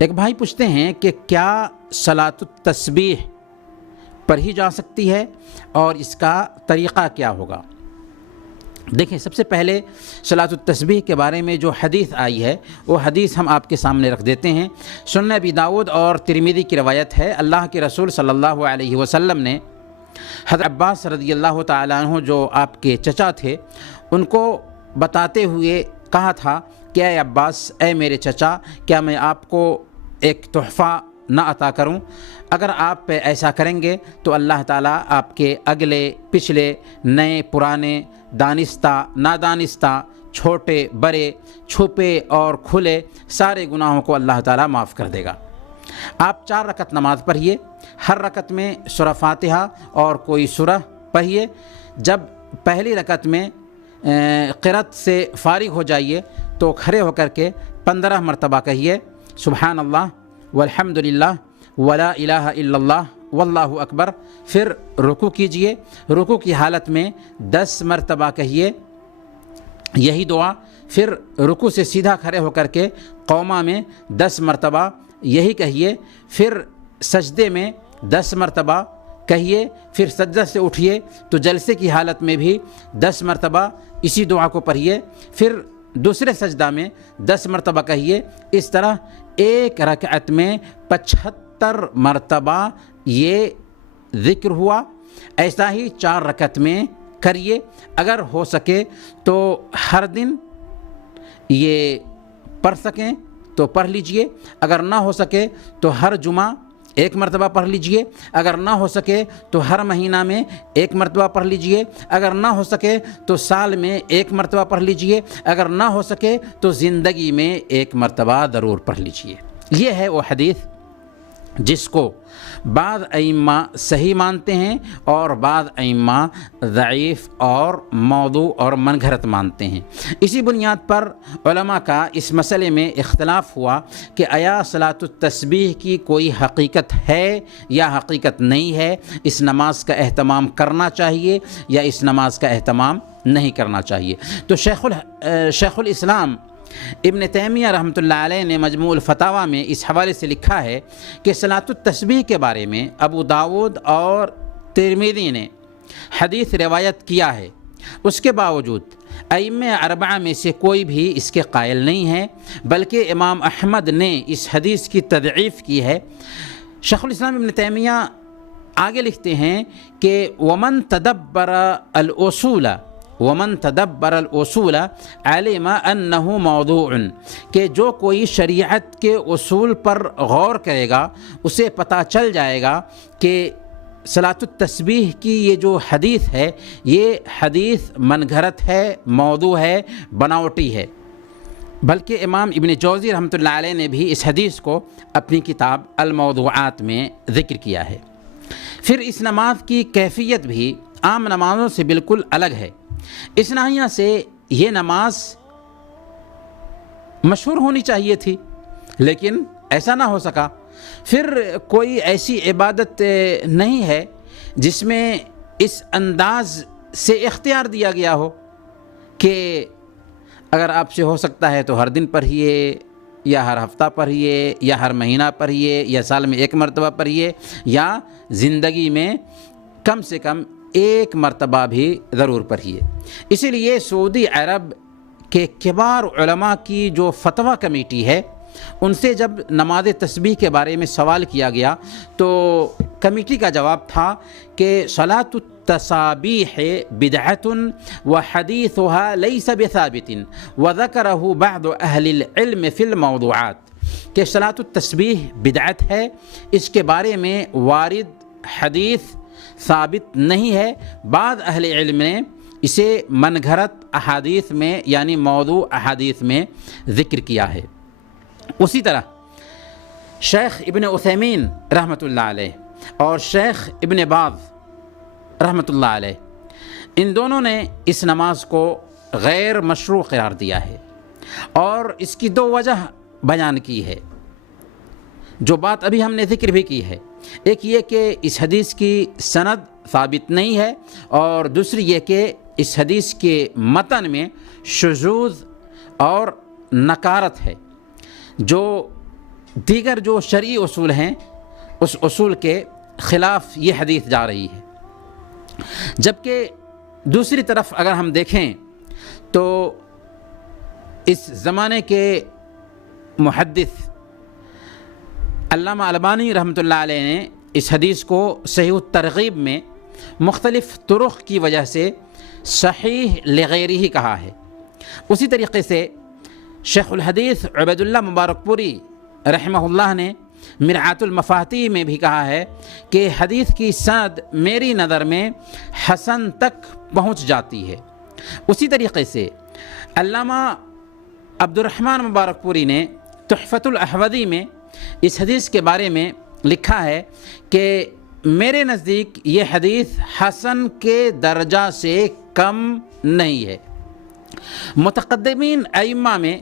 ایک بھائی پوچھتے ہیں کہ کیا صلاۃ التسبیح پڑھی جا سکتی ہے اور اس کا طریقہ کیا ہوگا؟ دیکھیں، سب سے پہلے صلاۃ التسبیح کے بارے میں جو حدیث آئی ہے وہ حدیث ہم آپ کے سامنے رکھ دیتے ہیں۔ سنن ابی داؤد اور ترمذی کی روایت ہے، اللہ کے رسول صلی اللہ علیہ وسلم نے حضرت عباس رضی اللہ تعالیٰ عنہ جو آپ کے چچا تھے ان کو بتاتے ہوئے کہا تھا کہ اے عباس، اے میرے چچا، کیا میں آپ کو ایک تحفہ نہ عطا کروں؟ اگر آپ ایسا کریں گے تو اللہ تعالیٰ آپ کے اگلے پچھلے نئے پرانے دانستہ نادانستہ چھوٹے بڑے چھپے اور کھلے سارے گناہوں کو اللہ تعالیٰ معاف کر دے گا۔ آپ 4 رکعت نماز پڑھیے، ہر رکعت میں سورہ فاتحہ اور کوئی سورہ پڑھیے۔ جب پہلی رکعت میں قرأت سے فارغ ہو جائیے تو کھڑے ہو کر کے 15 مرتبہ کہیے سبحان اللہ والحمد للہ ولا الہ الا اللہ واللہ اکبر۔ پھر رکوع کیجئے، رکوع کی حالت میں 10 مرتبہ کہیے یہی دعا۔ پھر رکوع سے سیدھا کھڑے ہو کر کے قومہ میں 10 مرتبہ یہی کہیے۔ پھر سجدے میں 10 مرتبہ کہیے۔ پھر سجدہ سے اٹھیے تو جلسے کی حالت میں بھی 10 مرتبہ اسی دعا کو پڑھیے۔ پھر دوسرے سجدہ میں 10 مرتبہ کہیے۔ اس طرح ایک رکعت میں 75 مرتبہ یہ ذکر ہوا۔ ایسا ہی 4 رکعت میں کریے۔ اگر ہو سکے تو ہر دن یہ پڑھ سکیں تو پڑھ لیجئے، اگر نہ ہو سکے تو ہر جمعہ 1 مرتبہ پڑھ لیجئے، اگر نہ ہو سکے تو ہر مہینہ میں 1 مرتبہ پڑھ لیجئے، اگر نہ ہو سکے تو سال میں 1 مرتبہ پڑھ لیجئے، اگر نہ ہو سکے تو زندگی میں 1 مرتبہ ضرور پڑھ لیجئے۔ یہ ہے وہ حدیث جس کو بعض ائمہ صحیح مانتے ہیں اور بعض ائمہ ضعیف اور موضوع اور من گھڑت مانتے ہیں۔ اسی بنیاد پر علماء کا اس مسئلے میں اختلاف ہوا کہ آیا صلاۃ التسبیح کی کوئی حقیقت ہے یا حقیقت نہیں ہے، اس نماز کا اہتمام کرنا چاہیے یا اس نماز کا اہتمام نہیں کرنا چاہیے۔ تو شیخ الاسلام ابن تیمیہ رحمۃ اللہ علیہ نے مجموع الفتاویٰ میں اس حوالے سے لکھا ہے کہ صلاۃ التسبیح کے بارے میں ابو داؤد اور ترمذی نے حدیث روایت کیا ہے، اس کے باوجود ائمہ اربعہ میں سے کوئی بھی اس کے قائل نہیں ہے، بلکہ امام احمد نے اس حدیث کی تضعیف کی ہے۔ شیخ الاسلام ابن تیمیہ آگے لکھتے ہیں کہ ومن تدبر الاصول علم انہ موضوع، کہ جو کوئی شریعت کے اصول پر غور کرے گا اسے پتہ چل جائے گا کہ صلاۃ التسبیح کی یہ جو حدیث ہے یہ حدیث من گھڑت ہے، موضوع ہے، بناوٹی ہے۔ بلکہ امام ابن جوزی رحمۃ اللہ علیہ نے بھی اس حدیث کو اپنی کتاب الموضوعات میں ذکر کیا ہے۔ پھر اس نماز کی کیفیت بھی عام نمازوں سے بالکل الگ ہے۔ اس ناحیہ سے یہ نماز مشہور ہونی چاہیے تھی لیکن ایسا نہ ہو سکا۔ پھر کوئی ایسی عبادت نہیں ہے جس میں اس انداز سے اختیار دیا گیا ہو کہ اگر آپ سے ہو سکتا ہے تو ہر دن پڑھیے یا ہر ہفتہ پڑھیے یا ہر مہینہ پڑھیے یا سال میں 1 مرتبہ پڑھیے یا زندگی میں کم سے کم 1 مرتبہ بھی ضرور پڑھیے۔ اسی لیے سعودی عرب کے کبار علماء کی جو فتویٰ کمیٹی ہے ان سے جب نماز تسبیح کے بارے میں سوال کیا گیا تو کمیٹی کا جواب تھا کہ صلاۃ التسابیح بدعۃ وحدیثها لیس بثابت وذکرہ بعض اہل العلم فی الموضوعات، کہ صلاۃ التسبیح بدعت ہے، اس کے بارے میں وارد حدیث ثابت نہیں ہے، بعض اہل علم نے اسے من گھڑت احادیث میں یعنی موضوع احادیث میں ذکر کیا ہے۔ اسی طرح شیخ ابن عثیمین رحمۃ اللہ علیہ اور شیخ ابن باز رحمۃ اللہ علیہ ان دونوں نے اس نماز کو غیر مشروع قرار دیا ہے اور اس کی 2 وجہ بیان کی ہے جو بات ابھی ہم نے ذکر بھی کی ہے۔ ایک یہ کہ اس حدیث کی سند ثابت نہیں ہے اور دوسری یہ کہ اس حدیث کے متن میں شذوذ اور نکارت ہے جو دیگر جو شرعی اصول ہیں اس اصول کے خلاف یہ حدیث جا رہی ہے۔ جبکہ دوسری طرف اگر ہم دیکھیں تو اس زمانے کے محدث علامہ البانی رحمۃ اللہ علیہ نے اس حدیث کو صحیح الترغیب میں مختلف طرق کی وجہ سے صحیح لغیرہ ہی کہا ہے۔ اسی طریقے سے شیخ الحدیث عبید اللہ مبارک پوری رحمہ اللہ نے مرعات المفاتیح میں بھی کہا ہے کہ حدیث کی سند میری نظر میں حسن تک پہنچ جاتی ہے۔ اسی طریقے سے علامہ عبد الرحمن مبارک پوری نے تحفۃ الاحوذی میں اس حدیث کے بارے میں لکھا ہے کہ میرے نزدیک یہ حدیث حسن کے درجہ سے کم نہیں ہے۔ متقدمین ائمہ میں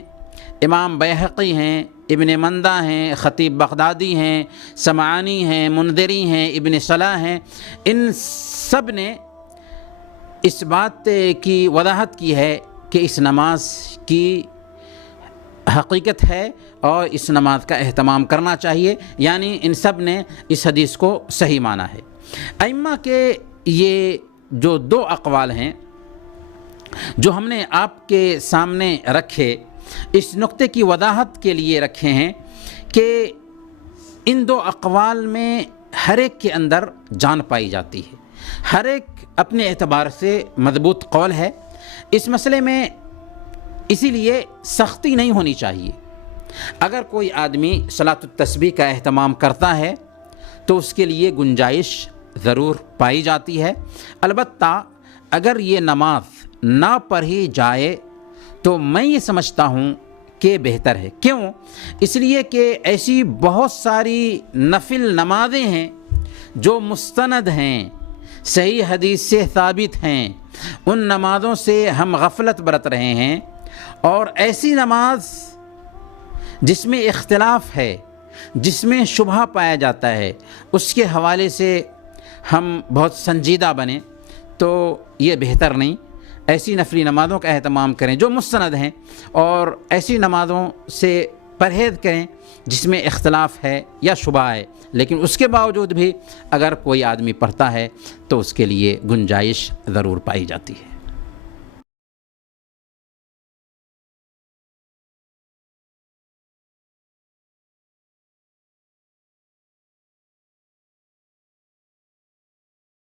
امام بیہقی ہیں، ابن مندہ ہیں، خطیب بغدادی ہیں، سمعانی ہیں، منذری ہیں، ابن صلاح ہیں، ان سب نے اس بات کی وضاحت کی ہے کہ اس نماز کی حقیقت ہے اور اس نماز کا اہتمام کرنا چاہیے، یعنی ان سب نے اس حدیث کو صحیح مانا ہے۔ ائمہ کے یہ جو دو اقوال ہیں جو ہم نے آپ کے سامنے رکھے، اس نقطے کی وضاحت کے لیے رکھے ہیں کہ ان دو اقوال میں ہر ایک کے اندر جان پائی جاتی ہے، ہر ایک اپنے اعتبار سے مضبوط قول ہے۔ اس مسئلے میں اسی لیے سختی نہیں ہونی چاہیے۔ اگر کوئی آدمی صلاۃ التسبیح کا اہتمام کرتا ہے تو اس کے لیے گنجائش ضرور پائی جاتی ہے، البتہ اگر یہ نماز نہ پڑھی جائے تو میں یہ سمجھتا ہوں کہ بہتر ہے۔ کیوں؟ اس لیے کہ ایسی بہت ساری نفل نمازیں ہیں جو مستند ہیں، صحیح حدیث سے ثابت ہیں، ان نمازوں سے ہم غفلت برت رہے ہیں، اور ایسی نماز جس میں اختلاف ہے، جس میں شبہ پایا جاتا ہے، اس کے حوالے سے ہم بہت سنجیدہ بنیں تو یہ بہتر نہیں۔ ایسی نفلی نمازوں کا اہتمام کریں جو مستند ہیں، اور ایسی نمازوں سے پرہیز کریں جس میں اختلاف ہے یا شبہ ہے، لیکن اس کے باوجود بھی اگر کوئی آدمی پڑھتا ہے تو اس کے لیے گنجائش ضرور پائی جاتی ہے۔